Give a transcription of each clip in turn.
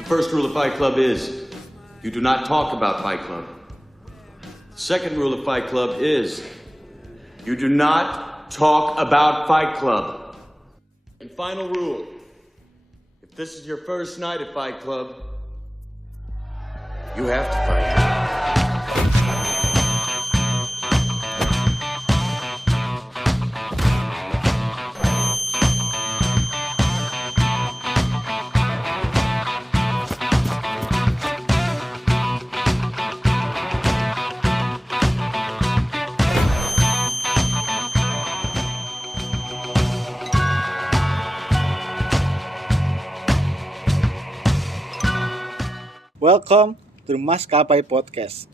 The first rule of Fight Club is you do not talk about Fight Club. The second rule of Fight Club is you do not talk about Fight Club. And final rule, if this is your first night at Fight Club, you have to fight. Welcome to the Maskapai Podcast.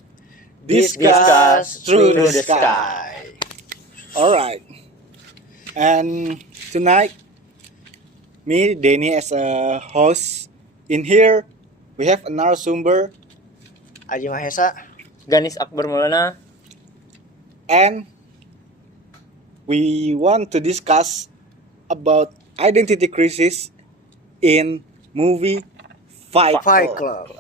Discuss through the sky. Alright. And tonight, me, Denny, as a host, in here, we have another narasumber, Aji Mahesa, Ganis Akbar Maulana, and we want to discuss about identity crisis in movie Fight Club.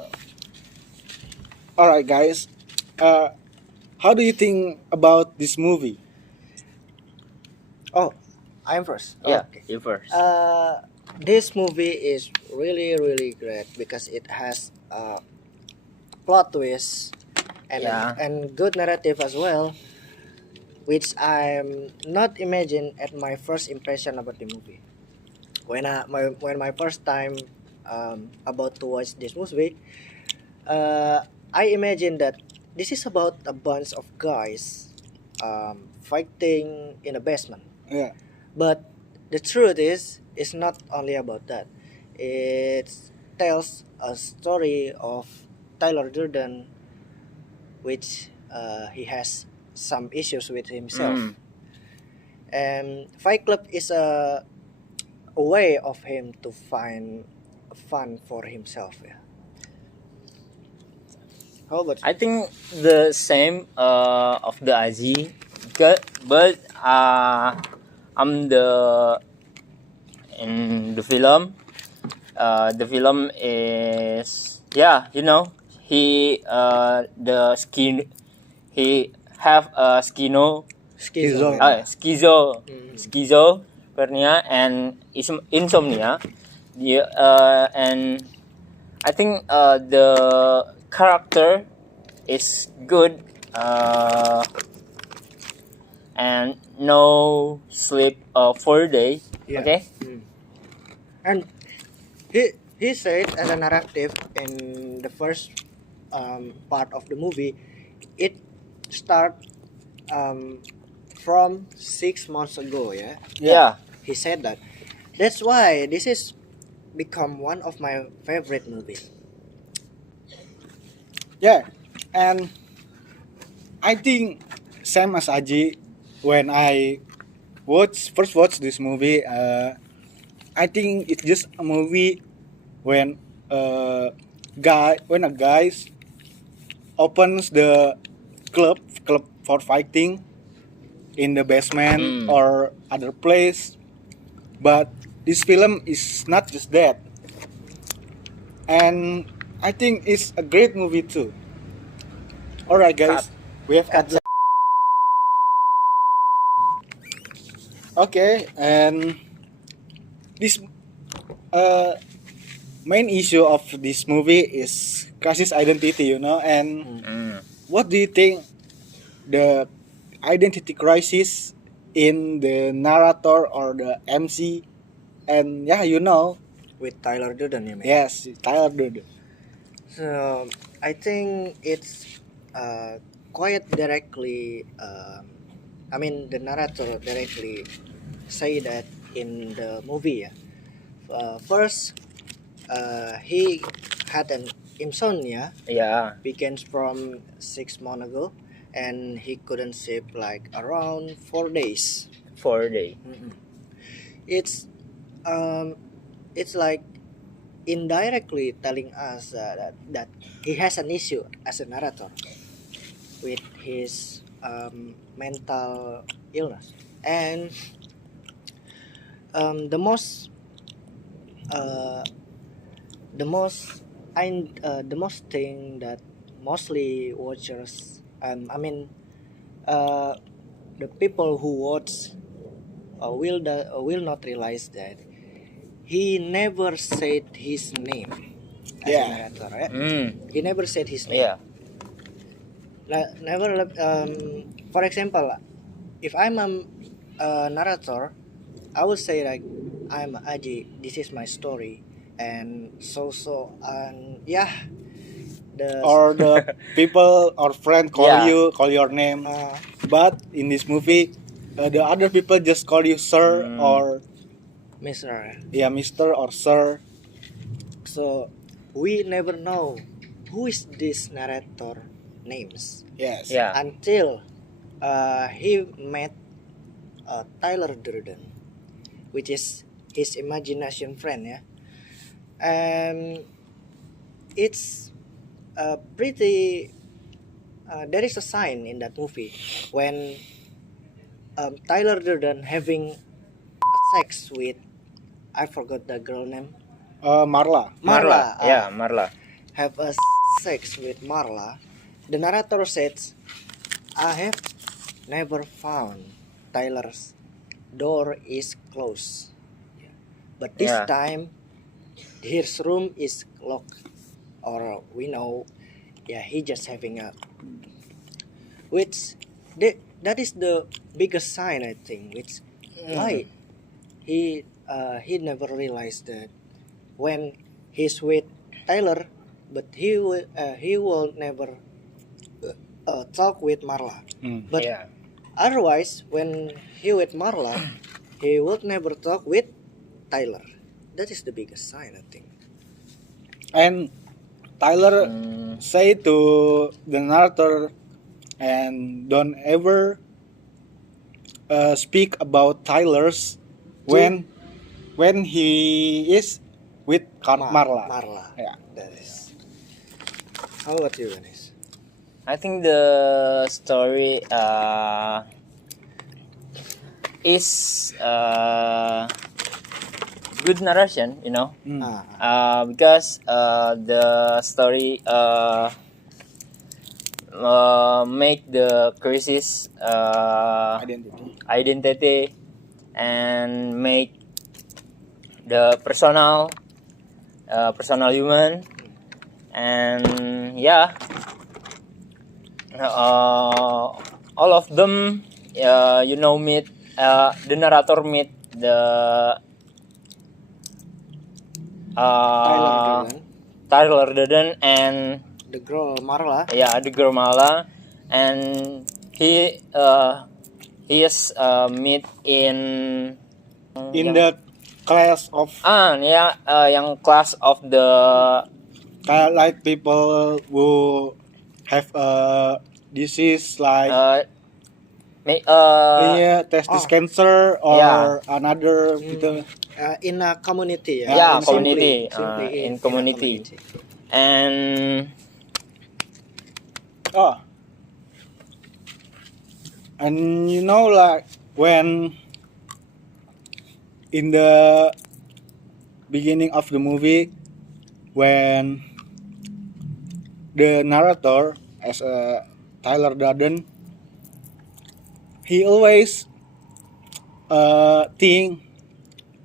Alright, guys. How do you think about this movie? Oh, I'm first. Yeah, Okay. you first. This movie is really great because it has plot twist and good narrative as well, which I'm not imagine at my first impression about the movie. When my first time about to watch this movie, I imagine that this is about a bunch of guys fighting in a basement. Yeah. But the truth is, it's not only about that. It tells a story of Tyler Durden, which he has some issues with himself. And Fight Club is a way of him to find fun for himself. Yeah. How about I think the same of the Aji, but I'm the in the film. The film is he the skin he have a Schizo? schizophrenia and insomnia. Yeah, and I think the character is good and no sleep for a day. Yeah. Okay. And he said as a narrative in the first part of the movie, it start from 6 months ago. Yeah. He said that. That's why this is become one of my favorite movies. Yeah, and I think same as Aji, when I first watch this movie, I think it's just a movie when a guy opens the club for fighting in the basement or other place, but this film is not just that, and I think it's a great movie too. Alright, guys, we have cut. Okay, and this main issue of this movie is crisis identity, and what do you think the identity crisis in the narrator or the MC, and With Tyler Durden, you mean? yes, Tyler Durden. So I think it's quite directly. The narrator directly say that in the movie. First, he had an insomnia. Yeah. Begins from 6 months ago, and he couldn't sleep like around 4 days. 4 day. It's like indirectly telling us that he has an issue as a narrator with his mental illness. And the most the most thing that mostly watchers, the people who watch will not realize that he never said his name as a Yeah. narrator. Eh? Mm. He never said his name. Yeah. Never. For example, if I'm a narrator, I would say like, I'm Aji. This is my story, and and yeah, the Or the people or friend call Yeah. you, call your name. uh, But in this movie, the other people just call you sir or Mister. Mr. or sir. So we never know who is this narrator names Yes. Yeah. until he met Tyler Durden, which is his imagination friend, yeah. And it's pretty. There is a sign in that movie when Tyler Durden having sex with, I forgot the girl name, Marla. Marla. Yeah, Marla. Have a sex with Marla. The narrator says, I have never found Tyler's door is closed. But this Yeah. time his room is locked. Or we know, yeah, he just having a, which that is the biggest sign, I think, which why he never realized that when he's with Tyler, but he will never talk with Marla. Mm. But Yeah. otherwise, when he with Marla, he would never talk with Tyler. That is the biggest sign, I think. And Tyler Mm. say to the narrator, and don't ever speak about Tyler's when he is with Marla. Marla. Yeah. That is. How about you, Ganesh? I think the story is good narration, you know, Mm. because the story make the crisis identity and make the personal human, and yeah, all of them meet the narrator meet the Tyler Durden, Tyler Durden and the girl Marla. the girl Mala, and he is meet in the class of yang class of the like people who have a disease like testis cancer or Yeah. another gitu. In a community, Yeah, in community, simply in a community. and Oh. And you know, like when in the beginning of the movie, when the narrator as a Tyler Durden, he always think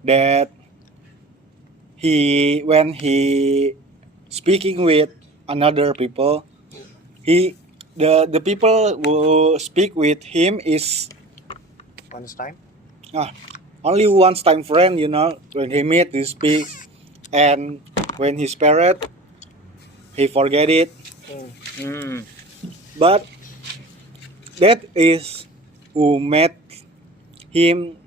that when he speaking with another people, the people who speak with him is Once time. only once time friend, you know. When he meet, he speak, and when he's parrot, he forget it. But that is who met him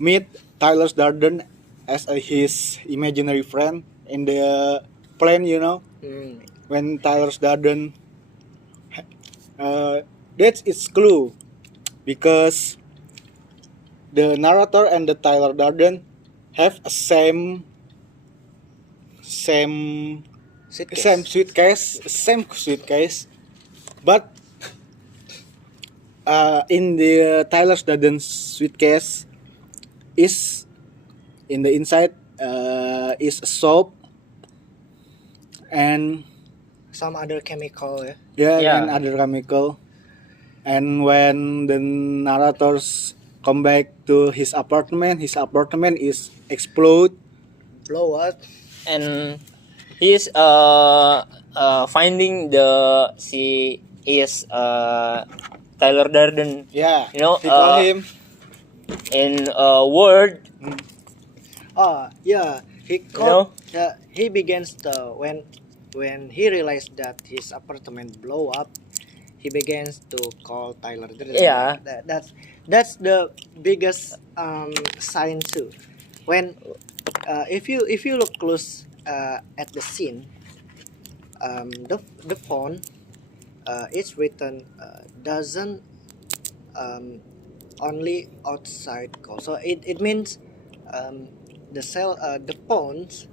meet Tyler Durden as his imaginary friend in the plane, you know. When Tyler Durden that's its clue, because the narrator and the Tyler Durden have a same suitcase, but in the Tyler Durden suitcase is in the inside is a soap and Some other chemical. Yeah. Yeah. and other chemical. And when the narrators come back to his apartment is explode. Blow up. And he's finding she is Tyler Durden, Yeah, you know, he call him. in word, Yeah. He called. He begins to when he realized that his apartment blow up. He begins to call Tyler Durden. Yeah. That's the biggest sign too. When if you look close at the scene, the font it's written doesn't only outside call. So it means the phones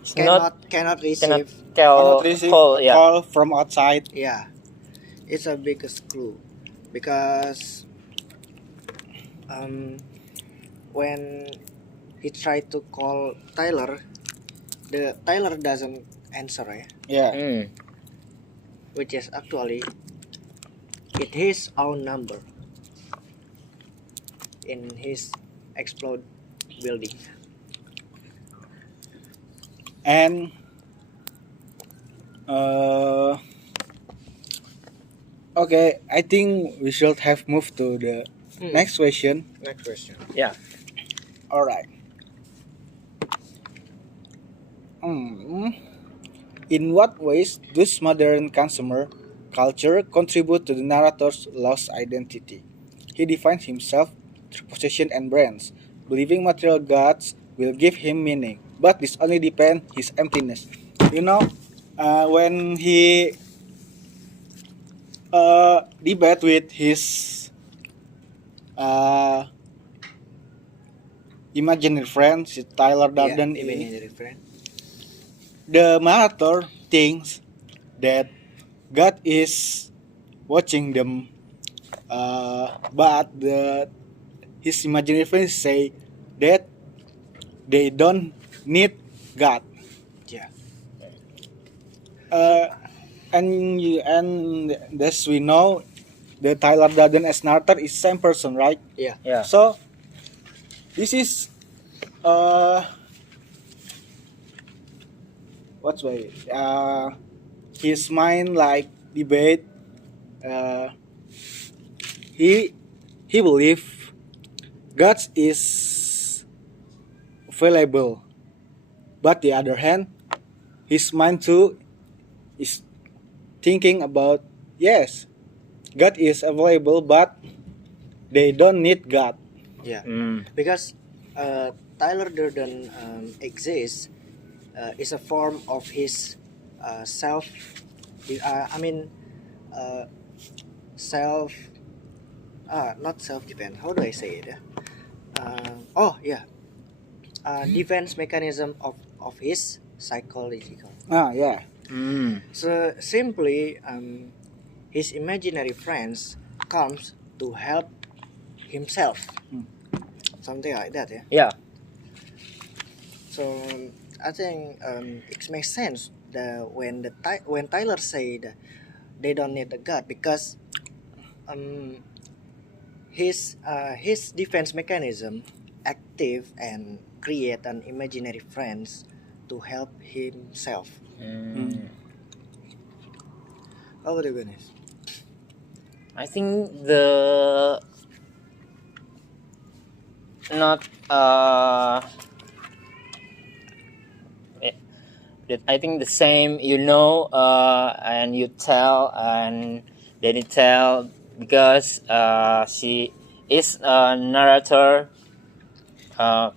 it's cannot receive. cannot tell Cannot receive call, yeah. call from outside. Yeah, it's a biggest clue because when he tried to call Tyler, the Tyler doesn't answer, Yeah. Mm. which is actually it his own number in his explode building. And okay, I think we should have moved to the next question. Next question. Yeah. All right. In what ways does modern consumer culture contribute to the narrator's lost identity? He defines himself through possession and brands, believing material gods will give him meaning, but this only depends his emptiness. You know, when he debate with his imaginary friend, si Tyler Durden, Yeah, imaginary friend. the narrator thinks that God is watching them, but his imaginary friends say that they don't need God. Yeah. And as we know, the Tyler Durden as narrator is same person, right? Yeah. Yeah. So this is what's way his mind like debate. He believe God is available, but the other hand, his mind too is thinking about yes, God is available, but they don't need God. Yeah. Mm. Because Tyler Durden exists is a form of his self. Self. Not self defense. How do I say it? Defense mechanism of his psychological. Yeah. Mm. So simply, his imaginary friends comes to help himself. Something like that, yeah. Yeah. So I think it makes sense that when Tyler said they don't need a god because his defense mechanism active and create an imaginary friends to help himself. Mm. How about you, Ganesh? I think the not I think the same, you know, and you tell and then you tell because she is a narrator,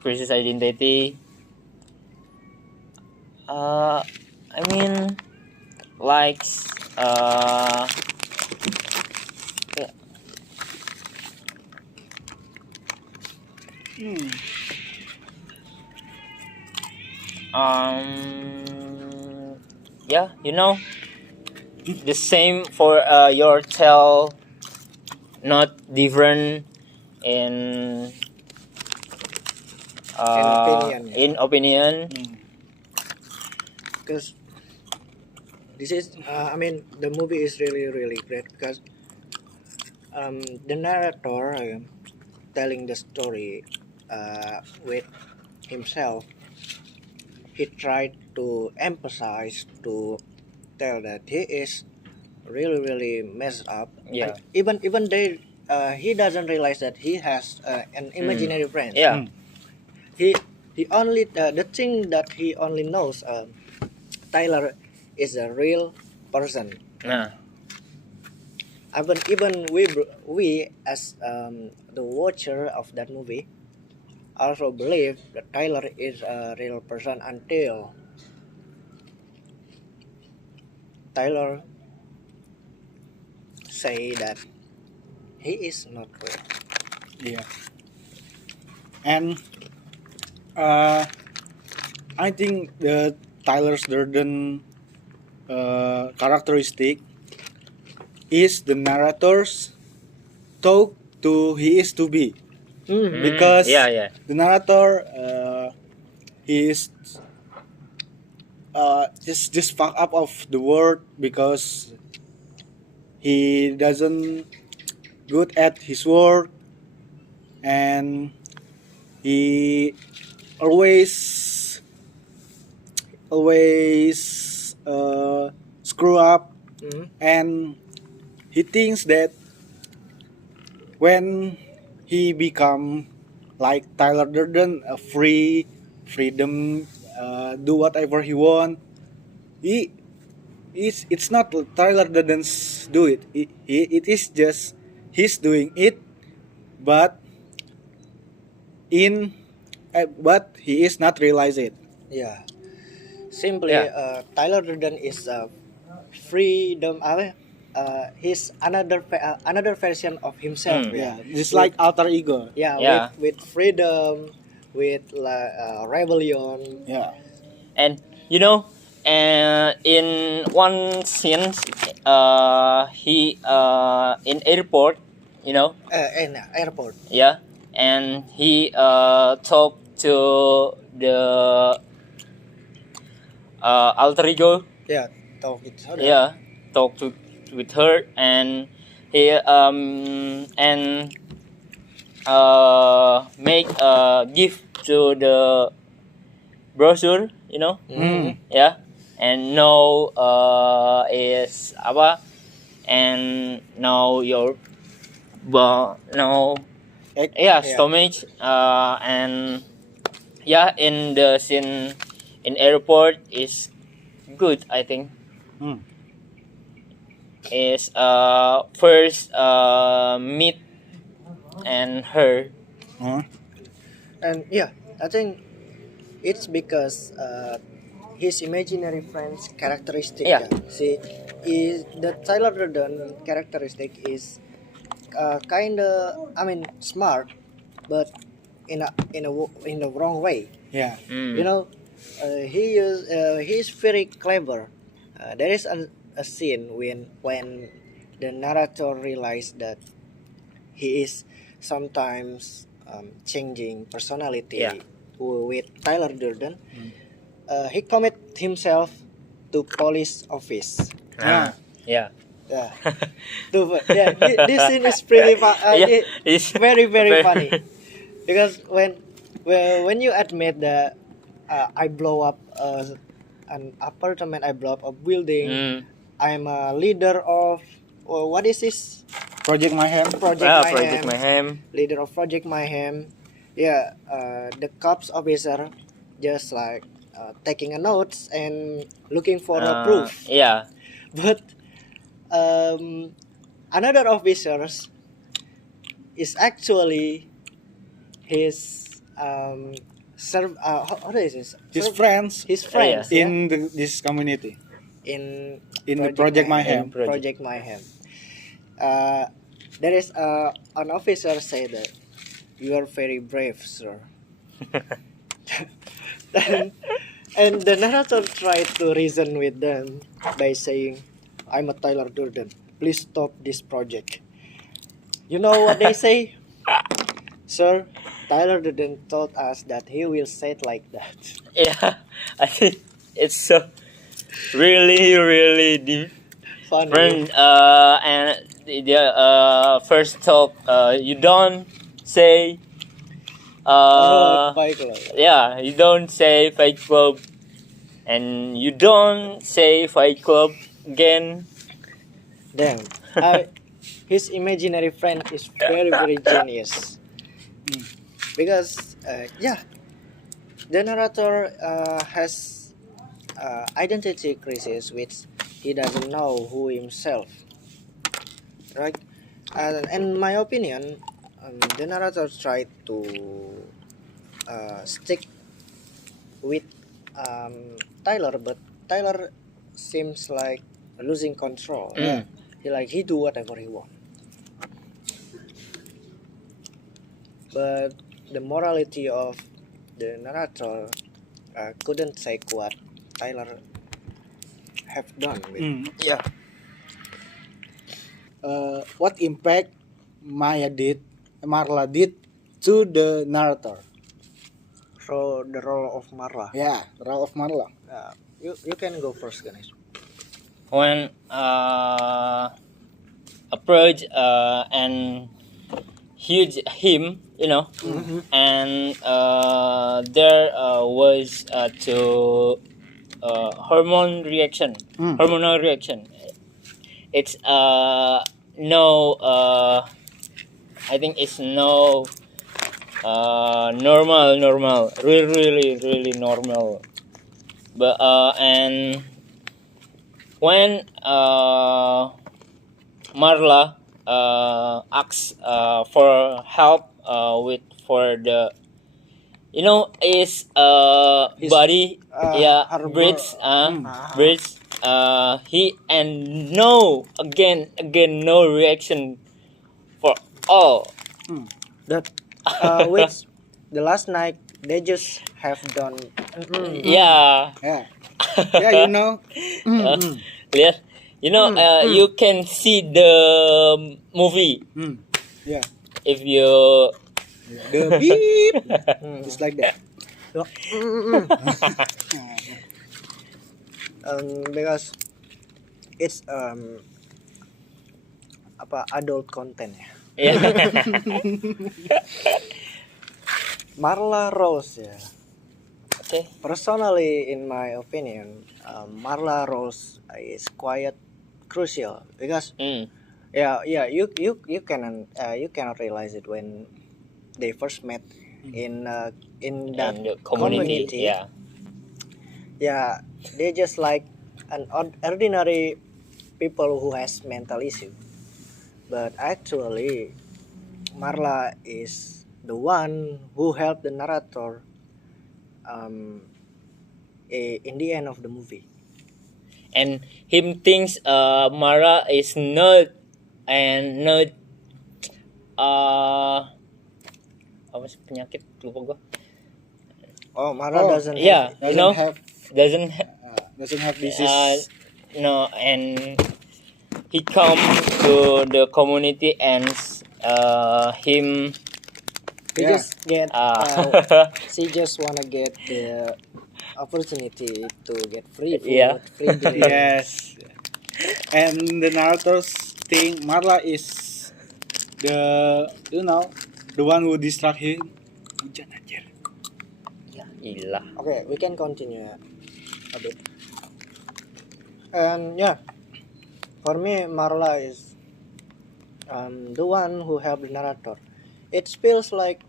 crisis identity. I mean, like yeah, yeah, you know, the same for your tell, not different in opinion. In opinion, Because this is I mean the movie is really great because the narrator telling the story with himself, he tried to emphasize to tell that he is really messed up. Yeah. And even they he doesn't realize that he has an imaginary friend. yeah, He only the thing that he only knows Tyler is a real person. nah, Even we as the watcher of that movie also believe that Tyler is a real person until Tyler say that he is not real. Yeah. And I think the Tyler Durden characteristic is the narrator's talk to he is to be, because yeah, the narrator he is just fuck up of the word because he doesn't good at his work, and he always screw up, and he thinks that when he become like Tyler Durden, a freedom, do whatever he want. It's not Tyler Durden's do it. It is just he's doing it, but but he is not realize it. Yeah. Simply, Yeah. Tyler Durden is freedom. He's another version of himself. Yeah, just like alter ego. Yeah. Yeah. With freedom, with rebellion. Yeah. and you know, in one scene, he in airport, you know, In airport. yeah, and he talked to the alter ego, Yeah. Talk with her. yeah, talk to with her, and he and make a gift to the brochure, you know, yeah, and now is apa, and now your now Egg. yeah, Yeah. stomach, and yeah, in the scene in airport is good, I think. Hmm. Is first meet and her, Huh? And yeah, I think it's because his imaginary friend's characteristic. Yeah. See, is the Tyler Durden characteristic is kinda, I mean, smart, but in the wrong way. Yeah. You know, he's very clever. There is a scene when the narrator realized that he is sometimes changing personality Yeah. with Tyler Durden. He commit himself to police office. yeah, yeah. Yeah. This scene is pretty Yeah, it's very funny because when you admit that I blow up an apartment, I blow up a building, I'm a leader of what is this Project Mayhem. Project Mayhem. leader of Project Mayhem. Yeah, the cops officer just like taking a notes and looking for a proof. Yeah, But another officers is actually his how is this? His friends His friends in this community. in the Project Mayhem. Project Mayhem. There is an officer say that you are very brave, sir. And the narrator tried to reason with them by saying, I'm a Tyler Durden. Please stop this project. You know what they say? Sir, Tyler didn't told us that he will say it like that. Yeah, I think it's so really Funny. different. And the first talk, you don't say. Fight Club. Yeah, you don't say Fight Club, and you don't say Fight Club again. Damn. His imaginary friend is very genius. Because the narrator has identity crisis, which he doesn't know who himself, right? And in my opinion, the narrator tried to stick with Tyler, but Tyler seems like losing control. Mm. He do whatever he want. But the morality of the narrator couldn't take what Tyler have done with. Yeah. What impact Marla did to the narrator? So the role of Marla. Yeah, the role of Marla. You can go first, Ganesh. When approach and huge him, and there was to hormonal reaction. It's no I think it's no normal, really normal. But and when Marla asks for help for the is His, body her bridge he and no again no reaction for all. That which the last night they just have done. Yeah. Yeah, yeah, Yeah, you can see the movie Yeah, if you the beep, just like that. Because it's adult content ya. yeah. Marla Rose ya. Okay. Personally, in my opinion, Marla Rose is quite crucial because you cannot realize it when they first met in that And the community. Yeah, they just like an ordinary people who has mental issue, but actually Marla is the one who helped the narrator in the end of the movie. And him thinks Mara is not apa sih penyakit lupa gua. Oh, Marla doesn't Yeah, have, Doesn't have doesn't doesn't have disease. no, and he come to the community and him he Yeah. just get she just wanna get the opportunity to get free food, Yeah. free drink. Yes, and the narrators think Marla is the one who distract him. Hujan anjir. gila. Okay, we can continue a bit. And for me, Marla is the one who helped the narrator. It feels like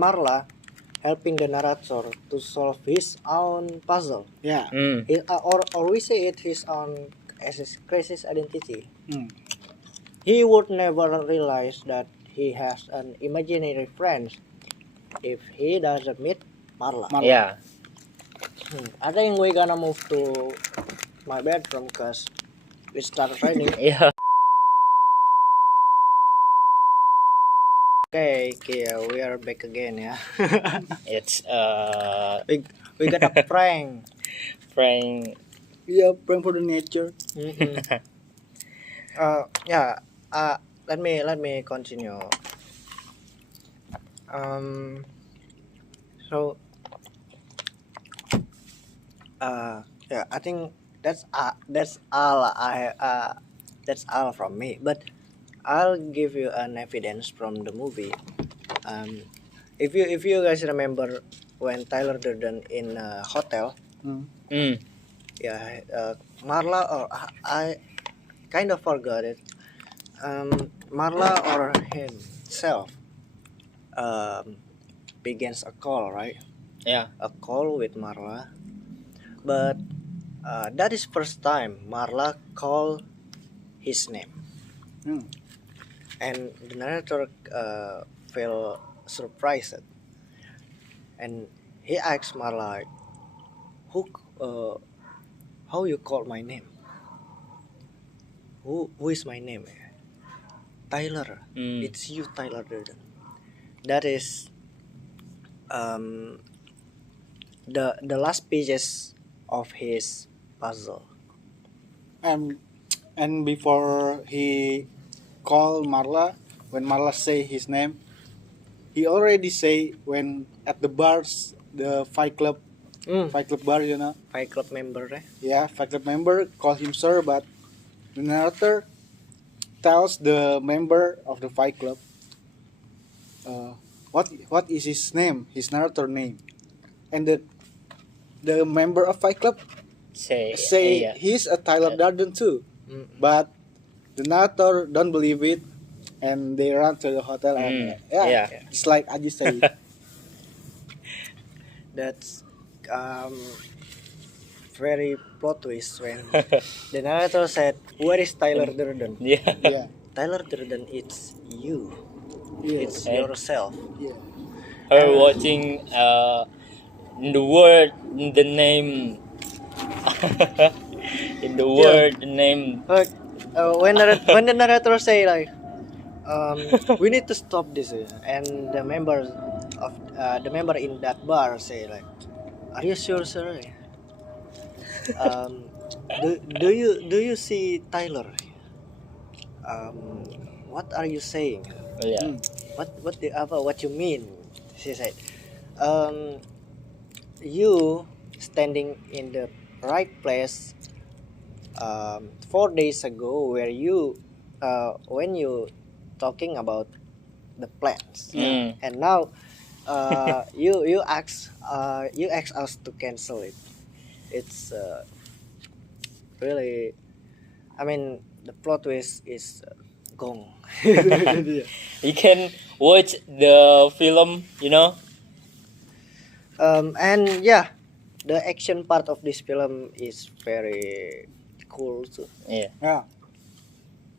Marla helping the narrator to solve his own puzzle. Yeah. Or we say it his own crisis identity. Mm. He would never realize that he has an imaginary friend if he doesn't meet Marla. Yeah. I think we're gonna move to my bedroom because it started raining. Yeah. Okay, we are back again ya. It's we got a prank. Frank. Yeah, prank for the nature. Let me continue. Um, so yeah, I think that's all from me. But I'll give you an evidence from the movie. Um, if you guys remember when Tyler Durden in a hotel, Mm. Mm. yeah, Marla or I kind of forgot it. Marla or himself um, begins a call, right? Yeah. A call with Marla, but that is first time Marla called his name, Mm. and the narrator felt surprised, and he asked Marla, "Who, how you call my name? Who is my name?" Tyler. Mm. It's you, Tyler Durden. That is um, the last pieces of his puzzle. And before he call Marla, when Marla say his name, he already say when at the bars, the Fight Club bar, you know. Fight Club member, eh? Yeah, Fight Club member call him sir, but the narrator tells the member of the Fight Club, uh, what is his name, his narrator name, and the member of Fight Club say Yeah. he's a Tyler Durden too, Mm. but the narrator don't believe it, and they run to the hotel and Yeah. it's like Aji say. That's very plot twist when the narrator said, "Where is Tyler Durden?" Yeah. Yeah, Tyler Durden, it's you. yeah, It's Eh? yourself. yeah. Her watching in the word in the name in the Yeah. word the name. Like when the narrator say like, "We need to stop this," and the member in that bar say like, "Are you sure, sir? Um, do you see Tyler? Um, what are you saying? Yeah. Mm. What you mean?" She said, um, "You standing in the right place 4 days ago, where you when you talking about the plans, Mm. and now you ask us to cancel it. It's really, I mean, the plot twist is gong." You can watch the film, you know. And yeah, the action part of this film is very cool too. Yeah. Yeah,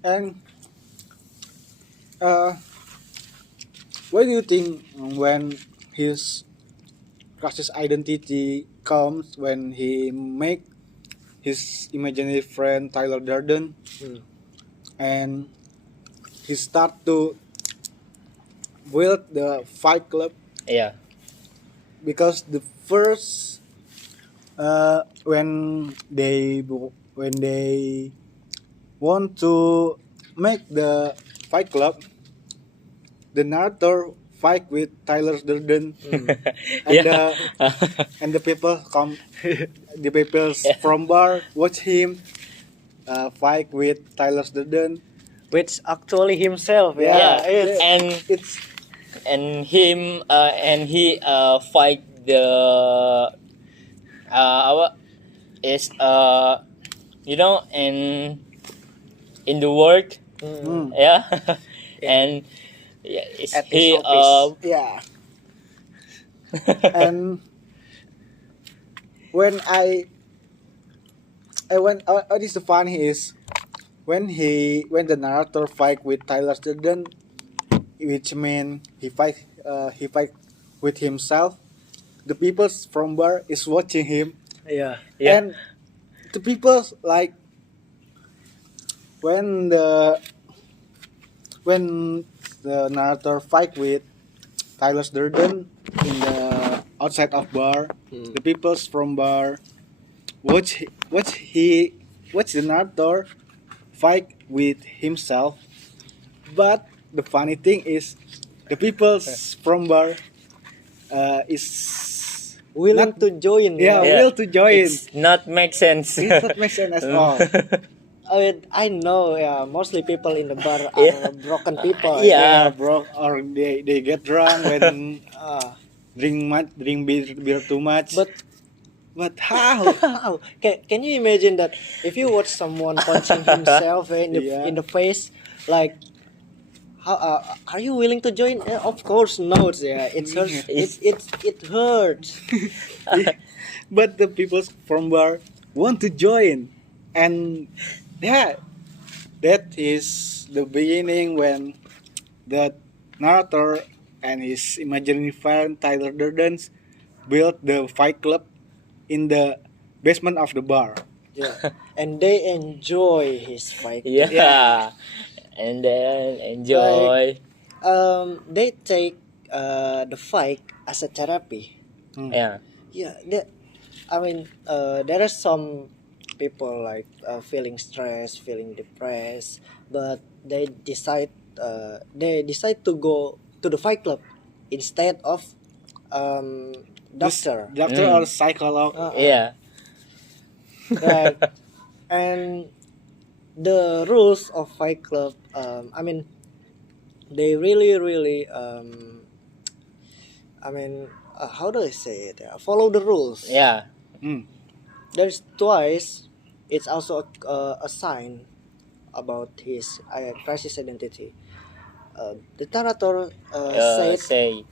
and uh, what do you think when his crisis identity comes when he make his imaginary friend Tyler Durden, Mm. and he start to build the Fight Club, Yeah. because the first when they want to make the Fight Club, the narrator fight with Tyler Durden, and Yeah. the people come, the people Yeah. from bar watch him fight with Tyler Durden. Which actually himself, Yeah, it's and It's he fight the what is you know in the work, mm, yeah. And yeah, is At he his office. yeah. And when I when what is the funny is when the narrator fight with Tyler Durden, which mean he fight with himself. The people from bar is watching him, Yeah. Yeah. and the people like when the when the narrator fight with Tyler Durden in the outside of bar, Mm. the peoples from bar watch the narrator fight with himself. But the funny thing is the people from bar is Willing to join. will to join. It's not make sense. It doesn't make sense at all. I know, mostly people in the bar are Yeah. broken people. Yeah. Bro, or they get drunk when drink beer too much. But how? How? Can you imagine that if you watch someone punching himself in the face, like, how are you willing to join? Of course not. Yeah, it hurts. It hurts. But the people from bar want to join, and yeah, that is the beginning when the narrator and his imaginary friend Tyler Durden built the Fight Club in the basement of the bar. Yeah, and they enjoy his fight. Yeah. And then enjoy. They take the fight as a therapy. Yeah. Yeah, there are some people like feeling stressed, feeling depressed, but they decide to go to the fight club instead of doctor. Doctor or psychologist. Yeah. Right. And the rules of fight club, they really how do I say it? Follow the rules. Yeah. There's twice. It's also a sign about his crisis identity. The narrator said, Say.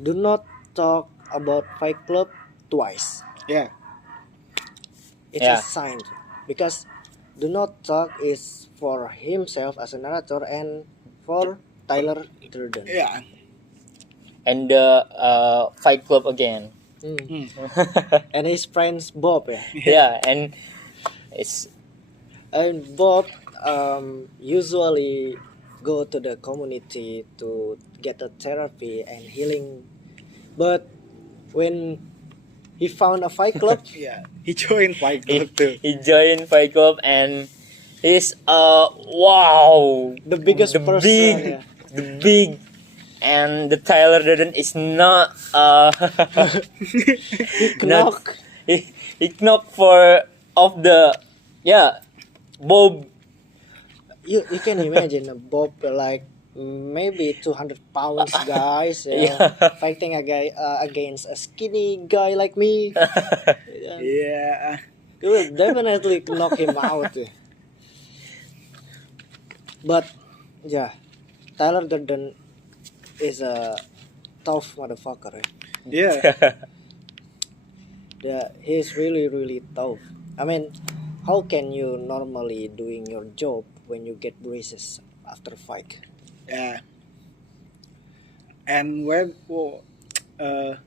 "Do not talk about Fight Club twice." Yeah. It's Yeah. a sign because "do not talk" is for himself as a narrator and for Tyler Durden. Yeah. And the Fight Club again. And his friends Bob. Yeah. Yeah. And it's And Bob usually go to the community to get a therapy and healing, but when he found a fight club, Yeah. He joined Fight he, Club too. he joined Fight Club and he's wow, the biggest the person, big, yeah. the big, and the Tyler Durden is not knock. he knocked for of the Bob. You can imagine a Bob like maybe 200 pounds guys fighting a guy against a skinny guy like me. Yeah. You will definitely knock him out. But yeah, Tyler Durden is a tough motherfucker. Yeah. He's really tough. I mean, how can you normally doing your job when you get bruises after a fight? Yeah. And when the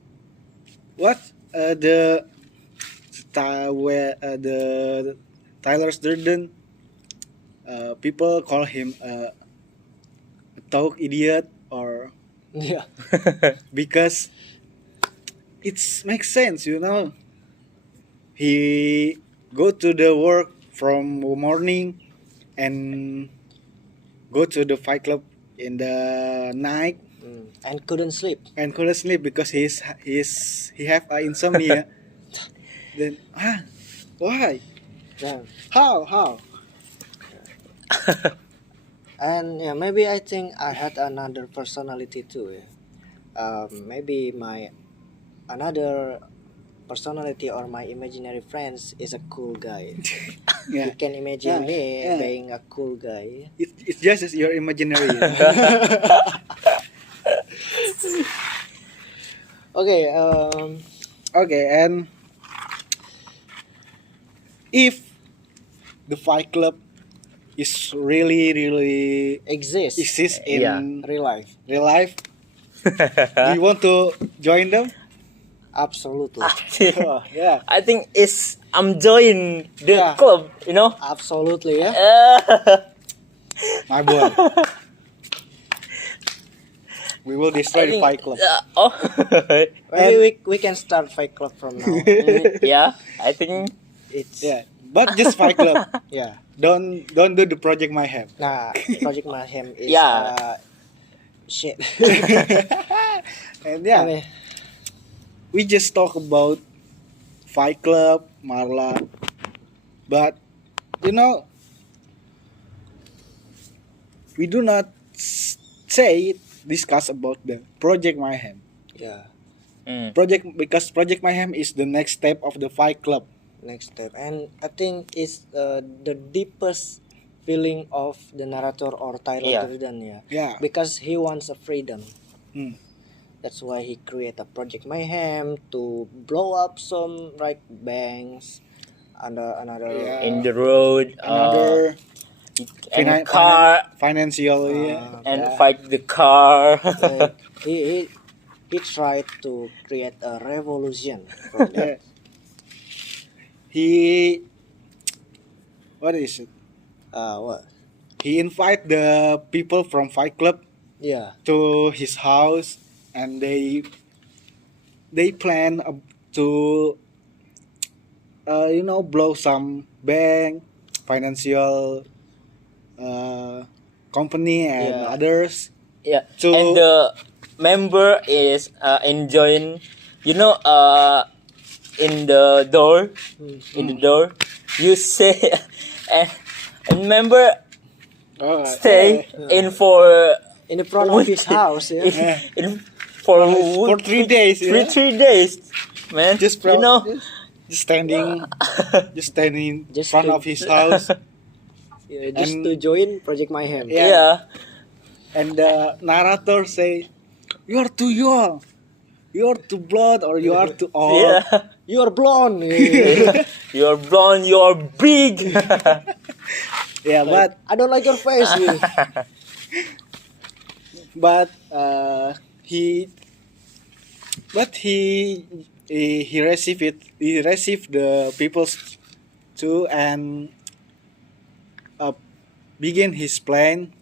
Tyler Durden people call him a talk idiot or Yeah. because it makes sense, he go to the work from morning and go to the fight club in the night And couldn't sleep. and couldn't sleep because he have insomnia. Then why? Yeah. How? And yeah, maybe I think I had another personality too. Yeah. Maybe my another personality or my imaginary friends is a cool guy. Yeah. You can imagine me Yeah. being a cool guy. It's just as your imaginary. Okay. Okay, and if the fight club is really Exists in Yeah. real life. real life, do you want to join them? Absolutely. Yeah. I think I'm joining the Yeah. club, Absolutely. Yeah. My boy. We will destroy the fight club. Maybe we can start Fight Club from now. Yeah, I think It's Yeah. But just fight club. yeah. Don't do the Project Mayhem. Nah, Project Mayhem is Yeah. shit. And yeah, I mean, we just talk about Fight Club, Marla, but you know, we do not discuss about the Project Mayhem. yeah, Because Project Mayhem is the next step of the Fight Club. next step, and I think it's the deepest feeling of the narrator or Tyler Yeah. Durden, yeah, Yeah. because he wants a freedom. Hmm. That's why he create a Project Mayhem to blow up some like banks, another Yeah. In the road, Another and car, financial, yeah. and Yeah. fight the car. like, he tried to create a revolution from that. Yeah. He, what is it? What? He invite the people from Fight Club Yeah, to his house, and they plan to blow some bank, financial company and Yeah. others. Yeah, So- and the member is enjoying, in the door, you say, and member stay in for in the front of his house. Yeah. Yeah. in for For 3 days, yeah. 3 days, man. Just just standing in Just front to- of his house, Yeah, just And- to join Project Mayhem. Yeah. yeah. and the narrator say, "You are too young, you are too blood, or you are too old." Yeah. You are blonde. Yeah. You're blonde, you're big. Yeah, but I don't like your face. Yeah. but he received it. He received the people's too, and begin his plan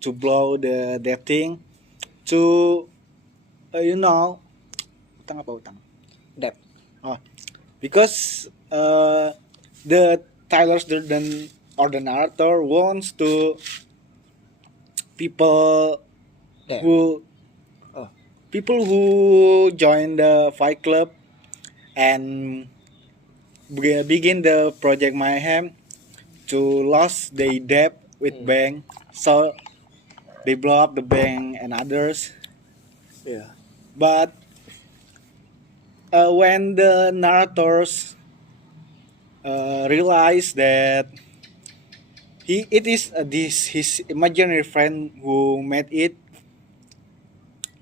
to blow that thing to utang apa utang? Debt. Oh, because the Tyler Durden or the narrator wants to people Yeah. who Oh. people who join the Fight Club and begin the Project Mayhem to lose their debt with bank, so they blow up the bank and others. Yeah. But when the narrators realize that it is his imaginary friend who made it,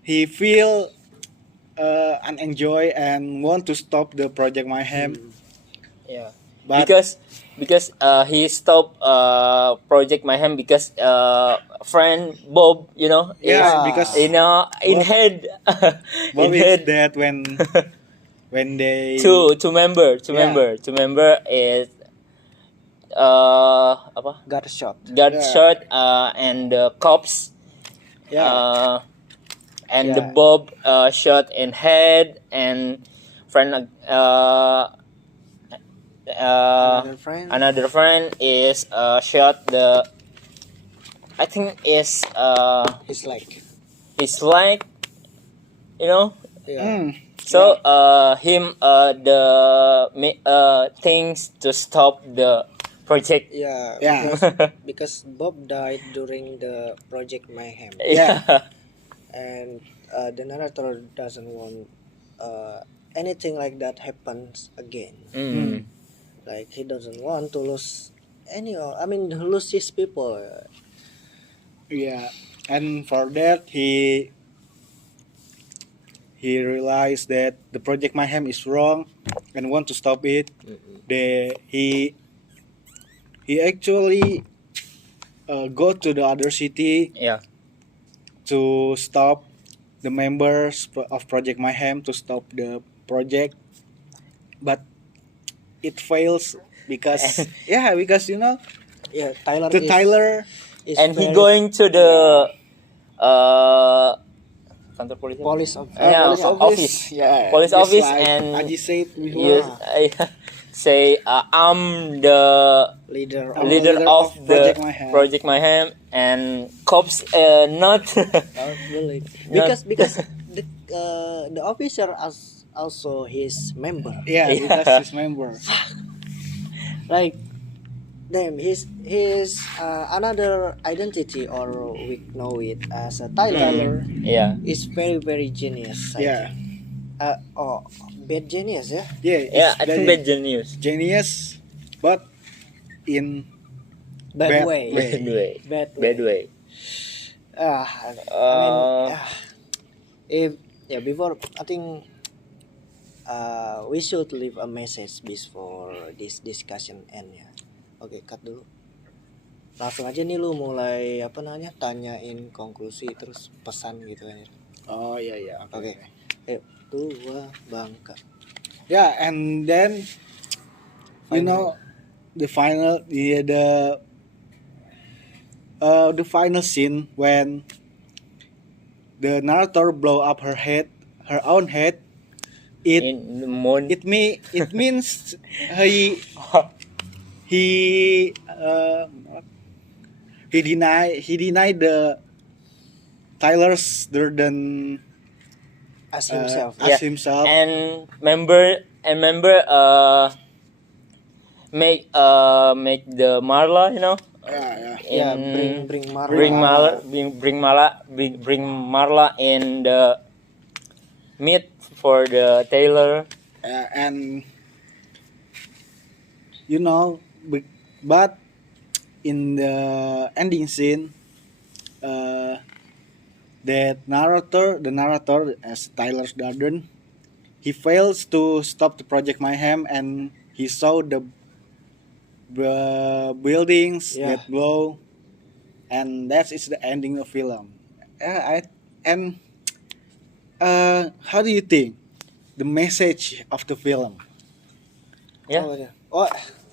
he feel unenjoy and want to stop the Project Mayhem. Yeah. But Because he stopped Project Mayhem because friend Bob, yeah, Yeah. because in Bob- head Bob in is head that when they two member is apa Got a shot. got Yeah. shot and the cops and the Yeah. Bob shot in head and friend Another friend. another friend is shot the I think is He's like, his leg, yeah. so him the things to stop the project. Yeah. Yeah. Because Bob died during the Project Mayhem, Yeah. and the narrator doesn't want anything like that happens again. Mm. Like he doesn't want to lose lose his people. Yeah, and for that he realized that the Project Mayhem is wrong and want to stop it. He actually go to the other city Yeah. to stop the members of Project Mayhem to stop the project, but it fails because because Yeah, Tyler. Tyler is And he very- going to the kantor polisi. police of Yeah, police office. yeah, Police just office like and Aji said before. Yes, say I'm the leader. I'm leader leader of of the Project Mayhem. Project Mayhem and cops not Really. Not- Because the officer as also his member. Yeah, Yeah. because his member. Like damn, his another identity, or we know it as a Tyler, yeah is very genius. I Yeah. think. Oh, bad genius, yeah. Yeah, yeah it's I think bad genius. genius, but in Bad Bad way. way. Bad way. Bad Bad way. I Uh, mean, if yeah, before I think we should leave a message before this discussion end ya. Oke, cut dulu. Langsung aja nih lu mulai apa namanya tanyain konklusi terus pesan gitu kan. Oh yeah, yeah. Oke. Ayo, dua bangka. Yeah, and then you know the final the final scene when the narrator blow up her own head. It in the moon. it means he he denied the Tyler's Durden As himself. as himself. and member make the Marla, you know, Yeah, Ya, in- bring Marla. bring Marla in the meet for the Taylor. And you know, but in the ending scene, the narrator as Tyler Durden, he fails to stop the Project Mayhem, and he saw the buildings Yeah. get blow, and that is the ending of film. How do you think the message of the film? Yeah, Oh, yeah. Oh,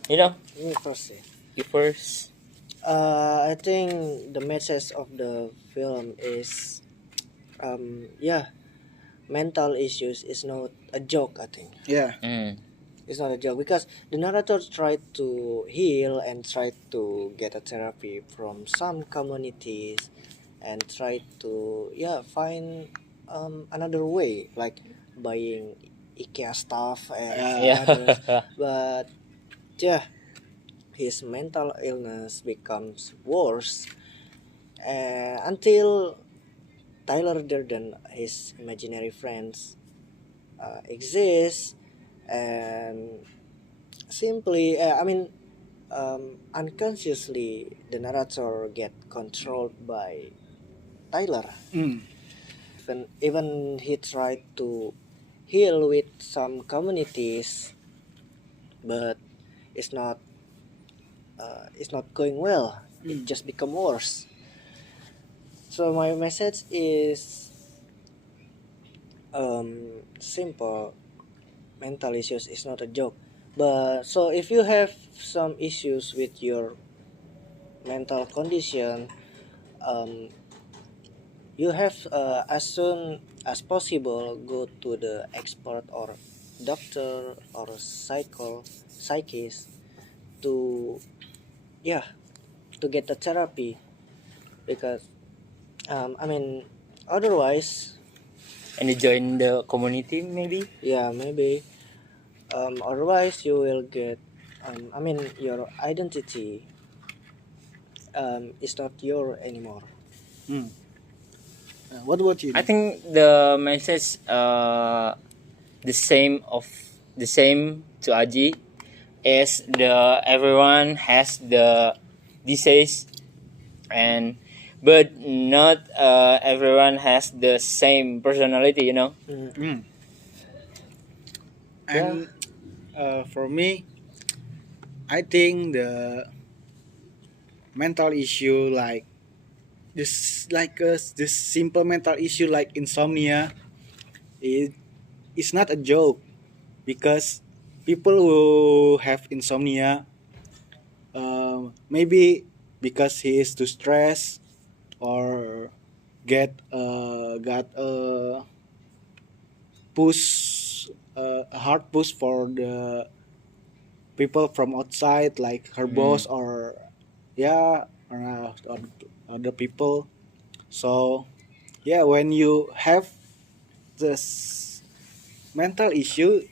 you know, ini first ya. you first. I think the message of the film is, mental issues is not a joke. I think Yeah, it's not a joke because the narrator tried to heal and tried to get a therapy from some communities and tried to find another way like buying IKEA stuff and Yeah. others. But his mental illness becomes worse until Tyler Durden, his imaginary friends, exist, and simply, unconsciously, the narrator get controlled by Tyler. Mm. Even he tried to heal with some communities, but it's not going well. It just become worse. So my message is simple. Mental issues is not a joke. But so if you have some issues with your mental condition, you have as soon as possible go to the expert or doctor or psychist to get the therapy, because otherwise And you join the community maybe. maybe otherwise you will get your identity is not your anymore. What about you? I think the message the same to Aji is everyone has the disease, but not everyone has the same personality, you know. And for me, I think the mental issue this simple mental issue like insomnia, it's not a joke, because people who have insomnia, maybe because he is too stressed or got a push, a hard push for the people from outside, like her boss or around other people. So yeah, when you have this mental issue,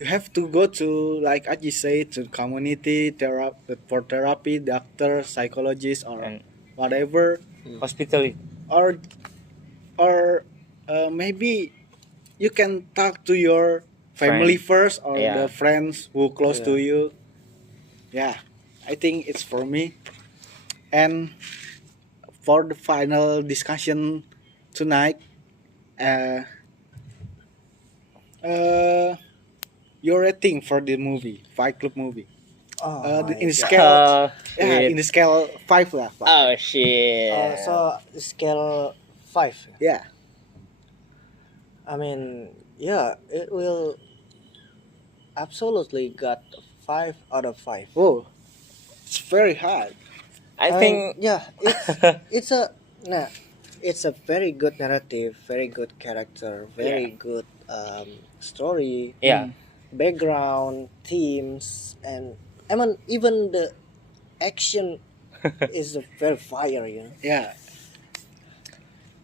you have to go to, like Aji say, to community for therapy, doctor, psychologist, or And whatever, hospitality. or maybe you can talk to your family Friend. first, or Yeah. the friends who close to Yeah. you. Yeah, I think it's for me. And for the final discussion tonight, uh, uh, your rating for the movie, Fight Club movie. Oh my In God. scale, yeah, Wait. in the scale 5 lah. 5. Oh shit. So scale 5. Yeah, I mean, yeah, it will absolutely got 5 out of 5. oh, it's very hard. I think yeah, it's a nah, it's a very good narrative, very good character, very good story, yeah. background, themes, and I mean even the action is a very fire, you know. Yeah,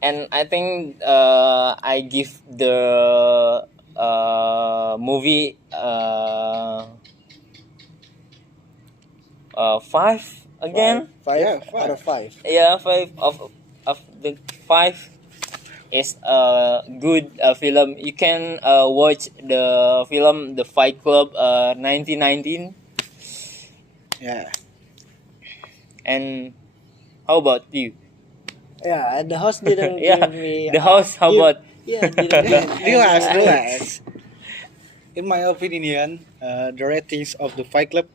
And I think I give the movie 5 again. 5 Yeah, out of 5. Yeah, 5 of the 5 is a good film. You can watch the film The Fight Club 1919. yeah. And how about you? Yeah, and the host didn't Yeah, give me the host. How give- about? yeah, didn't give Relax. In my opinion, the ratings of the Fight Club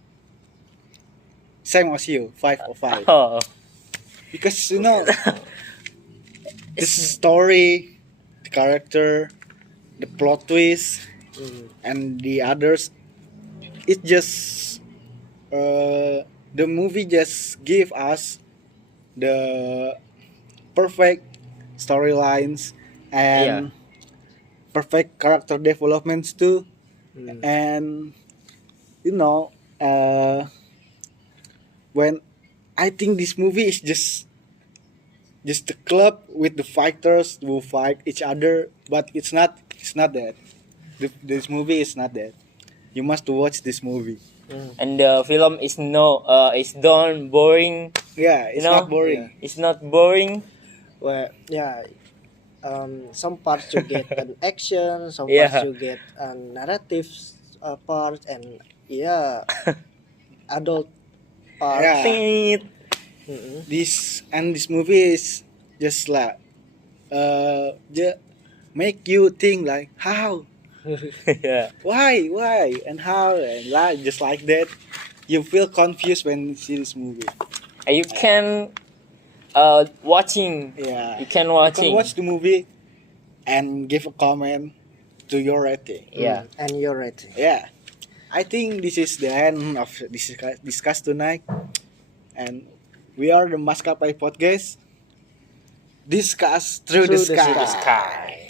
same as you, 5 or 5. Oh, Because you know, the story, the character, the plot twist, and the others, it just the movie just give us the perfect storylines and perfect character developments too. And you know, when I think this movie is just the club with the fighters who fight each other, but it's not that. This movie is not that. You must watch this movie. and the film is is done boring. Yeah, it's You know? not boring. It's not boring. where yeah, some parts you get an action, some Yeah. parts you get a narrative part, and yeah, adult part. Yeah. Tit. This movie is just like just make you think like how, Yeah. why, and how, and like just like that. You feel confused when you see this movie. And you can watching. Yeah. You can You watching. can watch the movie and give a comment to your rating. Yeah. And your rating. Yeah. I think this is the end of discuss tonight. And we are the Maskapai Podcast. Discuss through the Through the sky. sky.